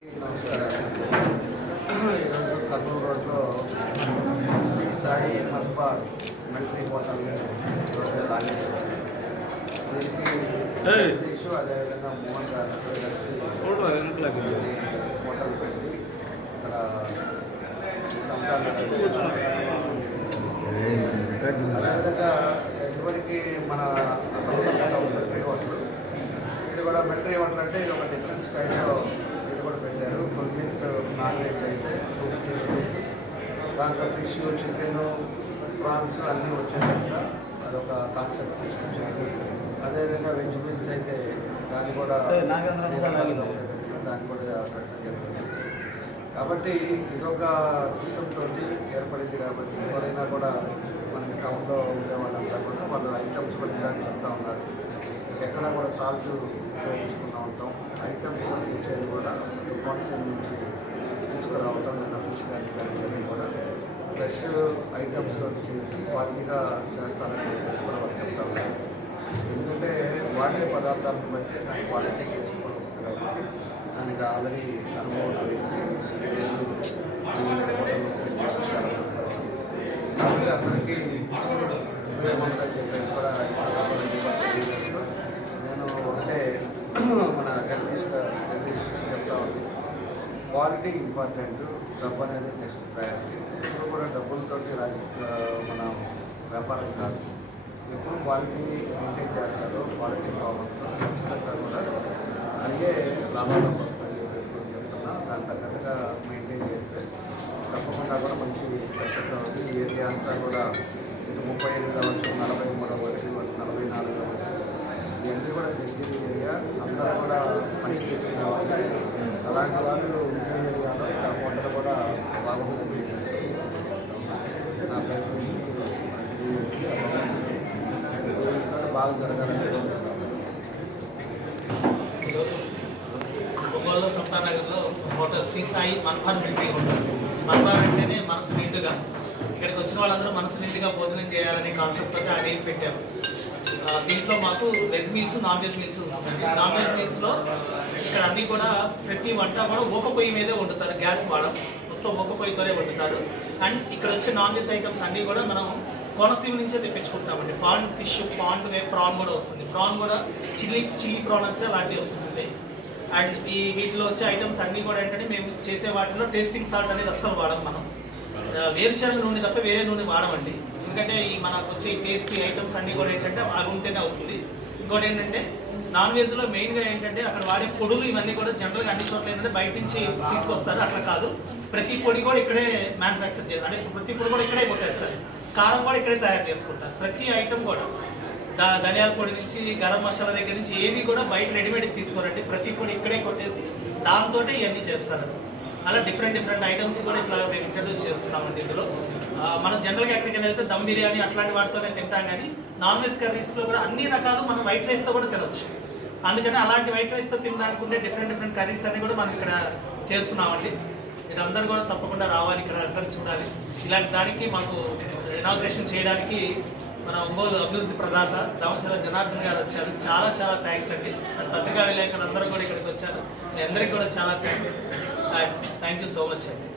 నమస్కారం. ఈరోజు కర్నూలు రోడ్లో శ్రీ సాయి మల్బార్ మిలిటరీ హోటల్ ఈరోజు లాంచ్ చేశారు. దీనికి జగదీష్ అదేవిధంగా మోహన్ గారితో కలిసి హోటల్ పెట్టి ఇక్కడ అదేవిధంగా ఇదివరకు మన మిలిటరీ హోటల్, ఇది కూడా మిలిటరీ హోటల్ అంటే ఇది ఒక డిఫరెంట్ స్టైల్లో కూడా పెట్టారు. ఫుల్ మీల్స్ నాన్ వెజ్ అయితే 250 రూపీస్, దాంట్లో ఫిష్, చికెన్, ప్రాన్స్ అన్నీ వచ్చేటట్టుగా అదొక కాన్సెప్ట్ తీసుకొచ్చారు. అదేవిధంగా వెజ్ మీల్స్ అయితే దాన్ని కూడా దాన్ని కూడా పెట్టడం జరిగింది. కాబట్టి ఇదొక సిస్టమ్ తోటి ఏర్పడింది. కాబట్టి ఎవరైనా కూడా మనకి టౌన్లో ఉండే వాళ్ళంతా కూడా వాళ్ళు ఐటమ్స్ కూడా ఇలాంటి చెప్తా ఉన్నారు. ఎక్కడ కూడా సాల్ట్ ఉపయోగించుకుంటూ ఉంటాం. ఐటమ్స్ కూడా తెచ్చేది కూడా కోనసీమ నుంచి తీసుకురావటం, ఫిష్ కానీ కూడా ఫ్రెష్ ఐటమ్స్ చేసి క్వాలిటీగా చేస్తారని కూడా వాళ్ళు చెప్తా ఉన్నారు. ఎందుకంటే వాడే పదార్థాలను బట్టి దాని క్వాలిటీ చేసుకోవడం వస్తుంది. కాబట్టి దానికి ఆల్రెడీ అనుభవం వ్యక్తి కాబట్టి అందరికీ ఉపయోగపడుతుందని చెప్పేసి కూడా నేను ఒకటే మన జగదీష్ చెప్తా ఉంది. క్వాలిటీ ఇంపార్టెంట్, డబ్బు అనేది నెక్స్ట్ ప్రయారిటీ. ఇప్పుడు కూడా డబ్బులతో మన వ్యాపారం కాదు. ఎప్పుడు క్వాలిటీ మెయింటైన్ చేస్తారో క్వాలిటీ బాగుంటుందో ఖచ్చితంగా కూడా అదే లాభాలకు వస్తాయని చెప్పేసి చెప్తున్నా. దాని తగ్గట్టుగా మెయింటైన్ చేస్తే తప్పకుండా కూడా మంచి సక్సెస్ అవుతుంది. ఈ ఏరియా అంతా కూడా ఇటు 35 కావచ్చు, 43 అవ్వచ్చు, 44 అవ్వచ్చు, ఇవన్నీ కూడా దగ్గర ఏరియా. అందరూ కూడా పని చేసుకునే వాళ్ళు, అలాంటి వాళ్ళు ఉండే ఏరియాలో ఆ హోటల్ కూడా బాగుంటుంది. నా బాగా జరగాలని ఈరోజు ఒంగోలులో సంతానగర్లో hotel Shri Sai Malabar military hotel. Malabar అంటేనే మనసు నిండుగా, ఇక్కడికి వచ్చిన వాళ్ళందరూ మనసు నిండుగా భోజనం చేయాలనే కాన్సెప్ట్తో ఆ నేమ్ పెట్టాము. దీంట్లో మాకు veg meals, non veg meals ఉంటుందండి. నాన్ వెజ్ మీల్స్లో ఇక్కడ అన్నీ కూడా ప్రతి వంట కూడా ఒక పొయ్యి మీదే వండుతారు. గ్యాస్ వాడడం మొత్తం ఒక పొయ్యితోనే వండుతారు. అండ్ ఇక్కడ వచ్చే నాన్ వెజ్ ఐటమ్స్ అన్నీ కూడా మనం కోనసీమ నుంచే తెప్పించుకుంటామండి. పాండ్ ఫిష్, పాండ్ ప్రాన్ కూడా వస్తుంది. ప్రాన్ కూడా చిల్లీ ప్రాన్ వస్తే అలాంటివి వస్తుంటాయి. అండ్ వీటిలో వచ్చే ఐటమ్స్ అన్నీ కూడా ఏంటంటే మేము చేసే వాటిలో టేస్టింగ్ సాల్ట్ అనేది అస్సలు వాడడం. మనం వేరుశనగ నూనె తప్ప వేరే నూనె వాడమండి. ఎందుకంటే ఈ మనకు వచ్చే టేస్టీ ఐటమ్స్ అన్నీ కూడా ఏంటంటే అవి ఉంటేనే అవుతుంది. ఇంకోటి ఏంటంటే నాన్ వెజ్లో మెయిన్గా ఏంటంటే అక్కడ వాడే పొడులు ఇవన్నీ కూడా జనరల్గా అన్ని చోట్ల ఏంటంటే బయట నుంచి తీసుకొస్తారు. అట్లా కాదు, ప్రతి పొడి కూడా ఇక్కడే మ్యానుఫ్యాక్చర్ చేస్తారు. అంటే ప్రతి పొడి కూడా ఇక్కడే కొట్టేస్తారు. కారం కూడా ఇక్కడే తయారు చేసుకుంటారు. ప్రతి ఐటమ్ కూడా ధనియాల పొడి నుంచి గరం మసాలా దగ్గర నుంచి ఏది కూడా బయట రెడీమేడ్ తీసుకోరండి. ప్రతి పొడి ఇక్కడే కొట్టేసి దాంతో ఇవన్నీ చేస్తారు. అలా డిఫరెంట్ ఐటమ్స్ కూడా ఇట్లా మేము ఇంట్రడ్యూస్ చేస్తున్నామండి. ఇందులో మనం జనరల్గా ఎక్కడికైనా వెళ్తే దమ్ బిర్యానీ అట్లాంటి వాటితోనే తింటాం. కానీ నాన్ వెజ్ కర్రీస్లో కూడా అన్ని రకాలు మనం వైట్ రైస్తో కూడా తినొచ్చు. అందుకని అలాంటి వైట్ రైస్తో తినడానికి ఉండే డిఫరెంట్ కర్రీస్ అన్ని కూడా మనం ఇక్కడ చేస్తున్నామండి. మీరు అందరూ కూడా తప్పకుండా రావాలి, ఇక్కడ అందరూ చూడాలి. ఇలాంటి దానికి మాకు ఇనాగ్రేషన్ చేయడానికి మన ఒంగోలు అభివృద్ధి ప్రదాత దామచల జనార్దన్ గారు వచ్చారు. చాలా థ్యాంక్స్ అండి. పత్రికా విలేకరులు అందరూ కూడా ఇక్కడికి వచ్చారు. మీ అందరికీ కూడా చాలా thanks. Thank you so much అండి.